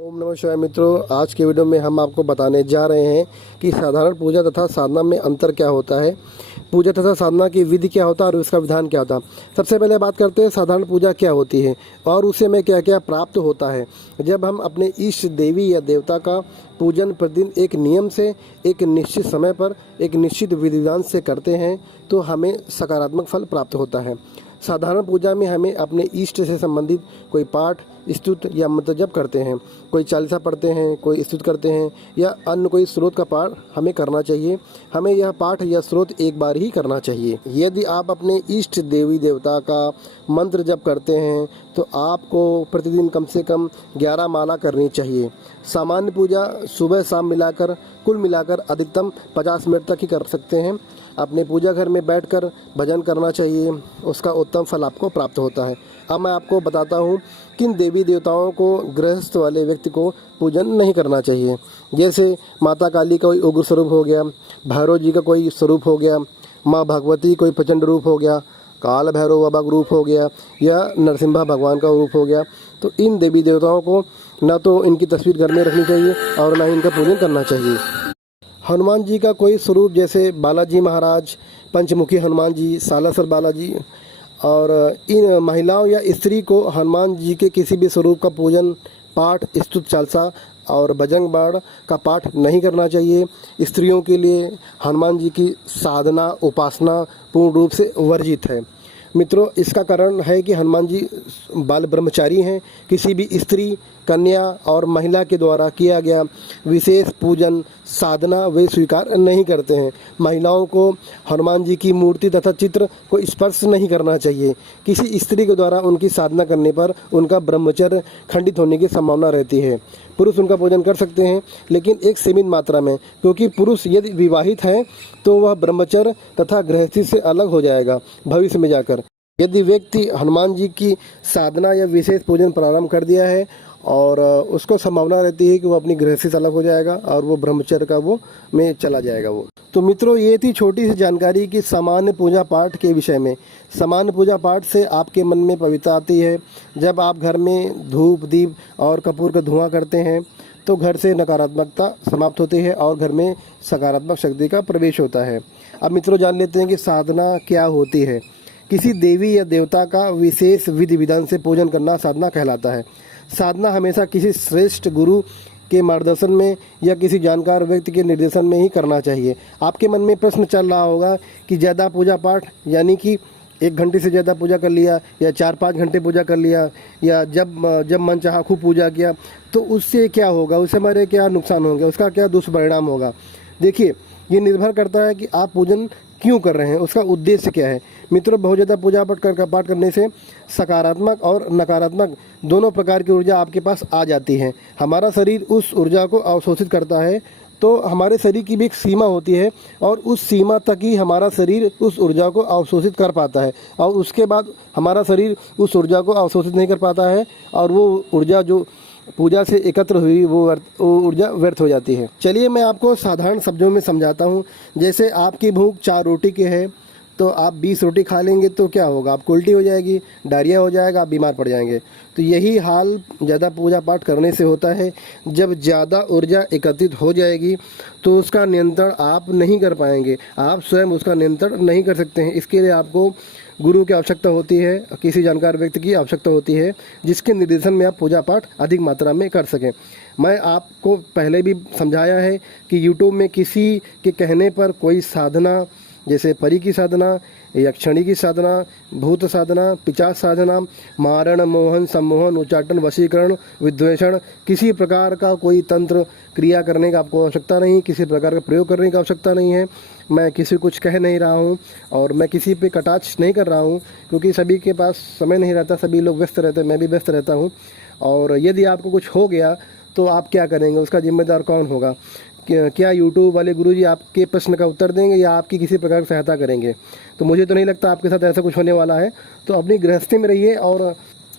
ओम नमः शिवाय मित्रों, आज के वीडियो में हम आपको बताने जा रहे हैं कि साधारण पूजा तथा साधना में अंतर क्या होता है, पूजा तथा साधना की विधि क्या होता है और उसका विधान क्या होता है। सबसे पहले बात करते हैं साधारण पूजा क्या होती है और उससे हमें क्या क्या प्राप्त होता है। जब हम अपने इष्ट देवी या देवता का पूजन प्रतिदिन एक नियम से, एक निश्चित समय पर, एक निश्चित विधि विधान से करते हैं तो हमें सकारात्मक फल प्राप्त होता है। साधारण पूजा में हमें अपने इष्ट से संबंधित कोई पाठ, स्तुत या मंत्र जप करते हैं, कोई चालीसा पढ़ते हैं, कोई स्तुत करते हैं या अन्य कोई स्रोत का पाठ हमें करना चाहिए। हमें यह पाठ या स्रोत एक बार ही करना चाहिए। यदि आप अपने इष्ट देवी देवता का मंत्र जप करते हैं तो आपको प्रतिदिन कम से कम 11 माला करनी चाहिए। सामान्य पूजा सुबह शाम मिलाकर कुल मिलाकर अधिकतम 50 मिनट तक ही कर सकते हैं। अपने पूजा घर में बैठकर भजन करना चाहिए, उसका उत्तम फल आपको प्राप्त होता है। अब मैं आपको बताता हूँ किन देवी देवताओं को गृहस्थ वाले व्यक्ति को पूजन नहीं करना चाहिए। जैसे माता काली का कोई उग्र स्वरूप हो गया, भैरव जी का कोई स्वरूप हो गया, माँ भगवती कोई प्रचंड रूप हो गया, काल भैरव बाबा का रूप हो गया या नरसिम्हा भगवान का रूप हो गया। तो इन देवी देवताओं को ना तो इनकी तस्वीर घर में रखनी चाहिए और ना इनका पूजन करना चाहिए। हनुमान जी का कोई स्वरूप जैसे बालाजी महाराज, पंचमुखी हनुमान जी, सालासर बालाजी, और इन महिलाओं या स्त्री को हनुमान जी के किसी भी स्वरूप का पूजन, पाठ, स्तुत, चालीसा और भजन बाण का पाठ नहीं करना चाहिए। स्त्रियों के लिए हनुमान जी की साधना, उपासना पूर्ण रूप से वर्जित है। मित्रों, इसका कारण है कि हनुमान जी बाल ब्रह्मचारी हैं। किसी भी स्त्री, कन्या और महिला के द्वारा किया गया विशेष पूजन, साधना वे स्वीकार नहीं करते हैं। महिलाओं को हनुमान जी की मूर्ति तथा चित्र को स्पर्श नहीं करना चाहिए। किसी स्त्री के द्वारा उनकी साधना करने पर उनका ब्रह्मचर्य खंडित होने की संभावना रहती है। पुरुष उनका पूजन कर सकते हैं लेकिन एक सीमित मात्रा में, क्योंकि पुरुष यदि विवाहित है तो वह ब्रह्मचर्य तथा गृहस्थी से अलग हो जाएगा भविष्य में जाकर। यदि व्यक्ति हनुमान जी की साधना या विशेष पूजन प्रारंभ कर दिया है और उसको संभावना रहती है कि वो अपनी गृहस्थी से अलग हो जाएगा और वो ब्रह्मचर्य का वो में चला जाएगा वो। तो मित्रों, ये थी छोटी सी जानकारी कि सामान्य पूजा पाठ के विषय में। सामान्य पूजा पाठ से आपके मन में पवित्रता आती है। जब आप घर में धूप, दीप और कपूर का धुआं करते हैं तो घर से नकारात्मकता समाप्त होती है और घर में सकारात्मक शक्ति का प्रवेश होता है। अब मित्रों, जान लेते हैं कि साधना क्या होती है। किसी देवी या देवता का विशेष विधि विधान से पूजन करना साधना कहलाता है। साधना हमेशा किसी श्रेष्ठ गुरु के मार्गदर्शन में या किसी जानकार व्यक्ति के निर्देशन में ही करना चाहिए। आपके मन में प्रश्न चल रहा होगा कि ज़्यादा पूजा पाठ, यानी कि 1 घंटे से ज़्यादा पूजा कर लिया या 4-5 घंटे पूजा कर लिया या जब मन चाहा खूब पूजा किया, तो उससे क्या होगा, उससे हमारे क्या नुकसान होंगे, उसका क्या दुष्परिणाम होगा। देखिए, ये निर्भर करता है कि आप पूजन क्यों कर रहे हैं, उसका उद्देश्य क्या है। मित्रों, बहुत ज़्यादा पूजा पाठ करने से सकारात्मक और नकारात्मक दोनों प्रकार की ऊर्जा आपके पास आ जाती है। हमारा शरीर उस ऊर्जा को अवशोषित करता है, तो हमारे शरीर की भी एक सीमा होती है और उस सीमा तक ही हमारा शरीर उस ऊर्जा को अवशोषित कर पाता है और उसके बाद हमारा शरीर उस ऊर्जा को अवशोषित नहीं कर पाता है और वो ऊर्जा जो पूजा से एकत्र हुई वो ऊर्जा व्यर्थ हो जाती है। चलिए मैं आपको साधारण शब्दों में समझाता हूँ। जैसे आपकी भूख 4 रोटी की है तो आप 20 रोटी खा लेंगे तो क्या होगा, आपको उल्टी हो जाएगी, डायरिया हो जाएगा, आप बीमार पड़ जाएंगे। तो यही हाल ज़्यादा पूजा पाठ करने से होता है। जब ज़्यादा ऊर्जा एकत्रित हो जाएगी तो उसका नियंत्रण आप नहीं कर पाएंगे, आप स्वयं उसका नियंत्रण नहीं कर सकते हैं। इसके लिए आपको गुरु की आवश्यकता होती है, किसी जानकार व्यक्ति की आवश्यकता होती है जिसके निर्देशन में आप पूजा पाठ अधिक मात्रा में कर सकें। मैं आपको पहले भी समझाया है कि यूट्यूब में किसी के कहने पर कोई साधना, जैसे परी की साधना, यक्षिणी की साधना, भूत साधना, पिशाच साधना, मारण, मोहन, सम्मोहन, उच्चाटन, वशीकरण, विद्वेषण, किसी प्रकार का कोई तंत्र क्रिया करने का आपको आवश्यकता नहीं, किसी प्रकार का प्रयोग करने की आवश्यकता नहीं है। मैं किसी कुछ कह नहीं रहा हूँ और मैं किसी पे कटाक्ष नहीं कर रहा हूँ, क्योंकि सभी के पास समय नहीं रहता, सभी लोग व्यस्त रहते हैं, मैं भी व्यस्त रहता हूँ। और यदि आपको कुछ हो गया तो आप क्या करेंगे, उसका जिम्मेदार कौन होगा? क्या यूट्यूब वाले गुरुजी आपके प्रश्न का उत्तर देंगे या आपकी किसी प्रकार की सहायता करेंगे? तो मुझे तो नहीं लगता आपके साथ ऐसा कुछ होने वाला है। तो अपनी गृहस्थी में रहिए और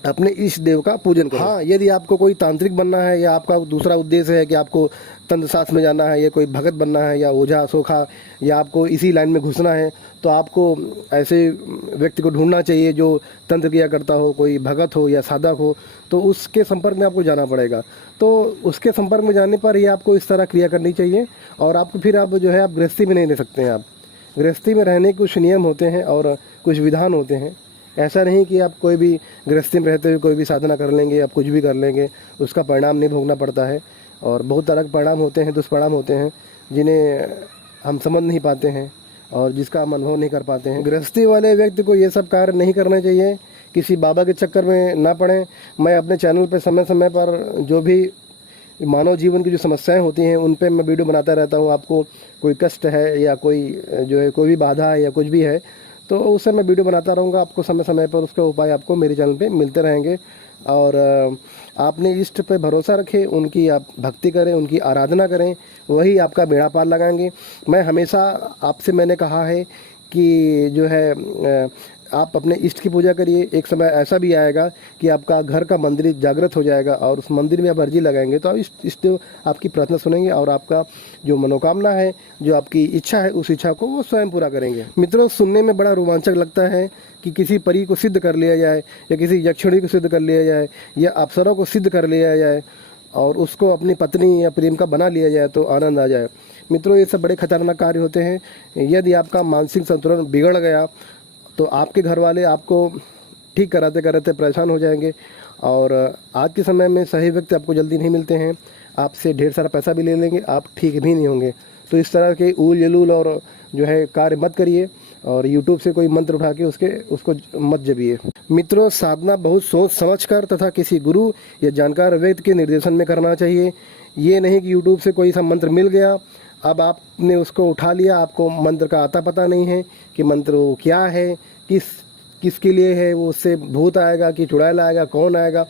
अपने इष्ट देव का पूजन करो। हाँ, यदि आपको कोई तांत्रिक बनना है या आपका दूसरा उद्देश्य है कि आपको तंत्र शास्त्र में जाना है या कोई भगत बनना है या ओझा सोखा या आपको इसी लाइन में घुसना है, तो आपको ऐसे व्यक्ति को ढूंढना चाहिए जो तंत्र किया करता हो, कोई भगत हो या साधक हो, तो उसके संपर्क में आपको जाना पड़ेगा। तो उसके संपर्क में जाने पर ही आपको इस तरह क्रिया करनी चाहिए और आपको फिर आप जो है आप गृहस्थी में नहीं रह सकते हैं। आप गृहस्थी में रहने के कुछ नियम होते हैं और कुछ विधान होते हैं। ऐसा नहीं कि आप कोई भी गृहस्थी में रहते हुए कोई भी साधना कर लेंगे, आप कुछ भी कर लेंगे, उसका परिणाम नहीं भोगना पड़ता है। और बहुत तरह के परिणाम होते हैं, दुष्परिणाम होते हैं, जिन्हें हम समझ नहीं पाते हैं और जिसका हम अनुभव नहीं कर पाते हैं। गृहस्थी वाले व्यक्ति को ये सब कार्य नहीं करना चाहिए, किसी बाबा के चक्कर में ना पड़ें। मैं अपने चैनल पर समय समय पर जो भी मानव जीवन की जो समस्याएं होती हैं उन पे मैं वीडियो बनाता रहता हूं। आपको कोई कष्ट है या कोई जो है कोई भी बाधा है या कुछ भी है, तो उससे मैं वीडियो बनाता रहूँगा। आपको समय समय पर उसका उपाय आपको मेरे चैनल पे मिलते रहेंगे। और आपने इष्ट पे भरोसा रखें, उनकी आप भक्ति करें, उनकी आराधना करें, वही आपका बेड़ा पार लगाएंगे। मैं हमेशा आपसे मैंने कहा है कि जो है आप अपने इष्ट की पूजा करिए। एक समय ऐसा भी आएगा कि आपका घर का मंदिर जागृत हो जाएगा और उस मंदिर में आप अर्जी लगाएंगे तो आप इष्ट आपकी प्रार्थना सुनेंगे और आपका जो मनोकामना है, जो आपकी इच्छा है, उस इच्छा को वो स्वयं पूरा करेंगे। मित्रों, सुनने में बड़ा रोमांचक लगता है कि किसी परी को सिद्ध कर लिया जाए या किसी यक्षिणी को सिद्ध कर लिया जाए या अप्सरों को सिद्ध कर लिया जाए और उसको अपनी पत्नी या प्रेम का बना लिया जाए तो आनंद आ जाए। मित्रों, ये सब बड़े खतरनाक कार्य होते हैं। यदि आपका मानसिक संतुलन बिगड़ गया तो आपके घर वाले आपको ठीक कराते कराते परेशान हो जाएंगे। और आज के समय में सही व्यक्ति आपको जल्दी नहीं मिलते हैं, आपसे ढेर सारा पैसा भी ले लेंगे, आप ठीक भी नहीं होंगे। तो इस तरह के ऊल जलूल और जो है कार्य मत करिए और यूट्यूब से कोई मंत्र उठा के उसको मत जपिए। मित्रों, साधना बहुत सोच समझ कर तथा किसी गुरु या जानकार व्यक्ति के निर्देशन में करना चाहिए। ये नहीं कि यूट्यूब से कोई सा मंत्र मिल गया, अब आपने उसको उठा लिया, आपको मंत्र का आता पता नहीं है कि मंत्र वो क्या है, किसके लिए है, वो उससे भूत आएगा कि चुड़ैल आएगा, कौन आएगा,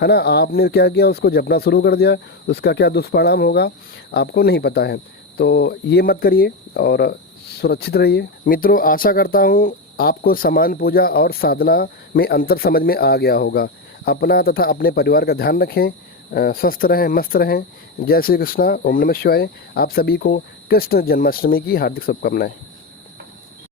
है ना। आपने क्या किया, उसको जपना शुरू कर दिया, उसका क्या दुष्परिणाम होगा आपको नहीं पता है। तो ये मत करिए और सुरक्षित रहिए। मित्रों, आशा करता हूँ आपको समान पूजा और साधना में अंतर समझ में आ गया होगा। अपना तथा अपने परिवार का ध्यान रखें, स्वस्थ रहें, मस्त रहें। जय श्री कृष्णा, ओम नमः शिवाय। आप सभी को कृष्ण जन्माष्टमी की हार्दिक शुभकामनाएं।